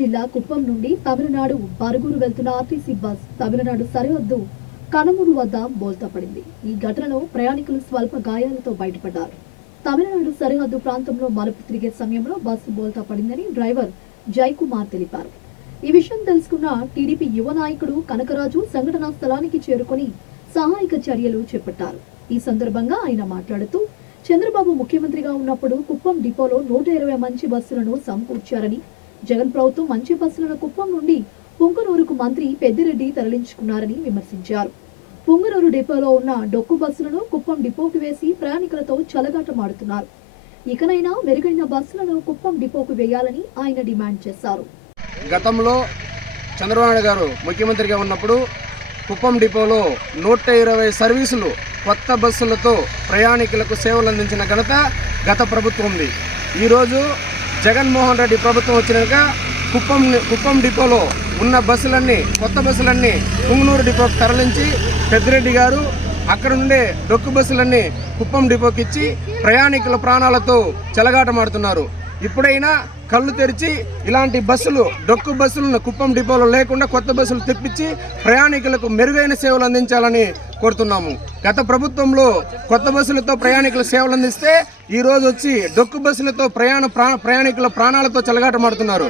జిల్లా కుప్పం నుండి తమిళనాడు బరుగురు వెళ్తున్న ఆర్టీసీ బస్ తమిళనాడు సరిహద్దు కనమూరు వద్ద బోల్తా పడింది. ఈ ఘటనలో ప్రయాణికులు స్వల్ప గాయాలతో బయటపడ్డారు. తమిళనాడు సరిహద్దు ప్రాంతంలో మలుపు తిరిగే సమయంలో బస్సు బోల్తా పడిందని డ్రైవర్ జయకుమార్ తెలిపారు. ఈ విషయం తెలుసుకున్న టీడీపీ యువ నాయకుడు కనకరాజు సంఘటనా స్థలానికి చేరుకుని సహాయక చర్యలు చేపట్టారు. ఈ సందర్భంగా ఆయన మాట్లాడుతూ, చంద్రబాబు ముఖ్యమంత్రిగా ఉన్నప్పుడు కుప్పం డిపోలో 120 మంచి బస్సులను సమకూర్చారని, జగన్ ప్రభుత్వం మంచి బస్సులను కుప్పం నుండి పుంగనూరుకు మంత్రి పెద్దిరెడ్డి తరలించుకున్నారని విమర్శించారు. పుంగనూరు డిపోలో ఉన్న డొక్కు బస్సులను కుప్పం డిపోకు వేసి ప్రయాణికులతో చెలగాటమాడుతున్నారు. ఇకనైనా మెరుగైన బస్సులను కుప్పం డిపోకు వేయాలని ఆయన డిమాండ్ చేశారు. గతంలో చంద్రబాబు గారు ముఖ్యమంత్రిగా ఉన్నప్పుడు కుప్పం డిపోలో 120 సర్వీసులు కొత్త బస్సులతో ప్రయాణికులకు సేవలు అందించిన ఘనత గత ప్రభుత్వంది. ఈరోజు జగన్మోహన్ రెడ్డి ప్రభుత్వం వచ్చినాక కుప్పం డిపోలో ఉన్న బస్సులన్నీ కొత్త బస్సులన్నీ పుంగనూరు డిపోకి తరలించి పెద్దిరెడ్డి గారు అక్కడ నుండే డొక్కు బస్సులన్నీ కుప్పం డిపోకి ఇచ్చి ప్రయాణికుల ప్రాణాలతో చెలగాటమాడుతున్నారు. ఇప్పుడైనా కళ్ళు తెరిచి ఇలాంటి బస్సులు డొక్కు బస్సులను కుప్పం డిపోలో లేకుండా కొత్త బస్సులు తెప్పించి ప్రయాణికులకు మెరుగైన సేవలు అందించాలని కోరుతున్నాము. గత ప్రభుత్వంలో కొత్త బస్సులతో ప్రయాణికుల సేవలు అందిస్తే ఈ రోజు వచ్చి డొక్కు బస్సులతో ప్రయాణికుల ప్రాణాలతో చెలగాటమాడుతున్నారు.